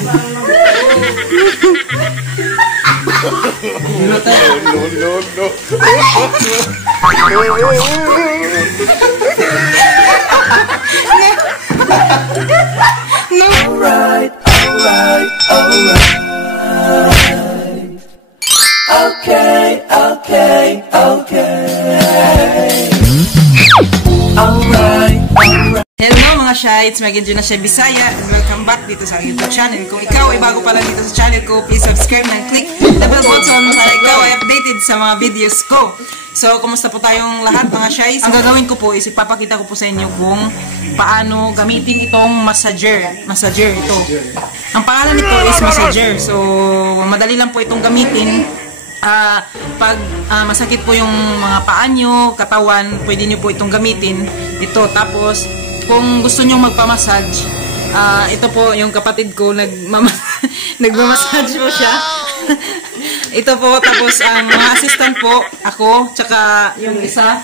Alright. Okay. Alright. Hello mga Shy, it's Megan Juna Shy Bisaya and welcome back dito sa YouTube channel. Kung ikaw ay bago pa lang dito sa channel ko, please subscribe and click the bell button para ikaw ay updated sa mga videos ko. So, kumusta po tayong lahat mga Shy? Ang gagawin ko po is ipapakita ko po sa inyo kung paano gamitin itong massager. Massager ito. Ang pangalan nito is massager. So, madali lang po itong gamitin. Pag masakit po yung mga paa nyo, katawan, pwede nyo po itong gamitin. Ito, tapos kung gusto nyo magpamassage, ito po yung kapatid ko, nagmamassage po siya. Ito po, tapos ang mga assistant po, ako, tsaka yung isa,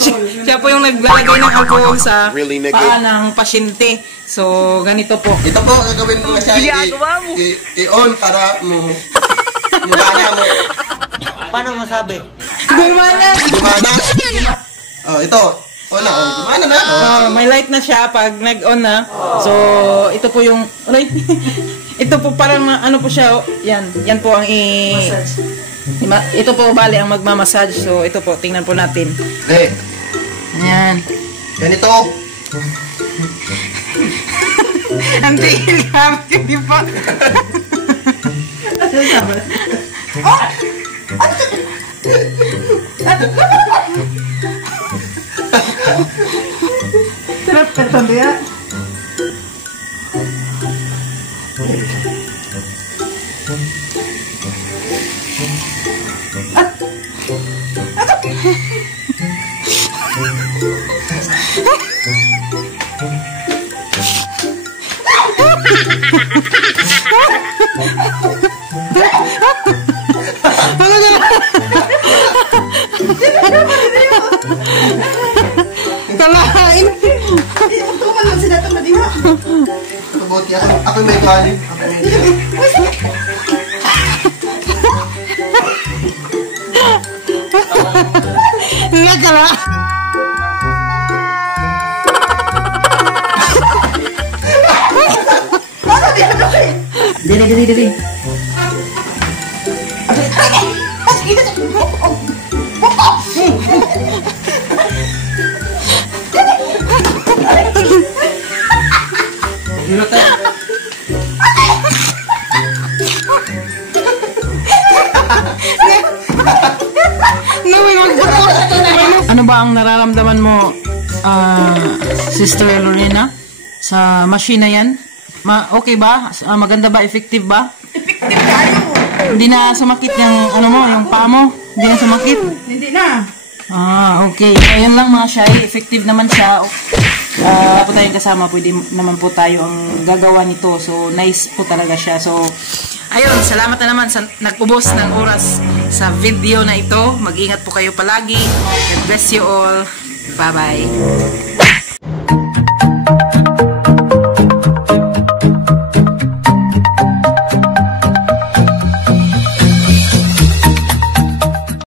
siya po yung naglalagay ng alcohol sa paa ng pasyente. So, ganito po. Ito po, gagawin mo siya, i-on para mo, gumana mo. Paano masabi? Gumana! Ito. Wala, gumana na. May light na siya pag nag-on na. So, ito po yung right. Ito po parang ano po siya, yan po ang ito po bali ang magmamassage. So, ito po, tingnan po natin. Yan. Ganito. Ang tingin kami, di ba? Sarap ka ito dia. Kalain. Ito man lang sila ito na diha. Ako may kanin. Nagkala. Dili. Ano ba ang nararamdaman mo, Sister Lorena, sa machine na yan? Okay ba? Maganda ba? Effective ba? Effective tayo. Hindi na sumakit yung ano mo, yung paa mo? Hindi na sumakit? Hindi na. Okay. Ayun lang mga Shy. Effective naman siya. Po tayong kasama, pwede naman po tayo ang gagawa nito. So, nice po talaga siya. So, ayun, salamat na naman sa nag-ubos ng oras sa video na ito. Mag-ingat po kayo palagi. God bless you all. Bye-bye.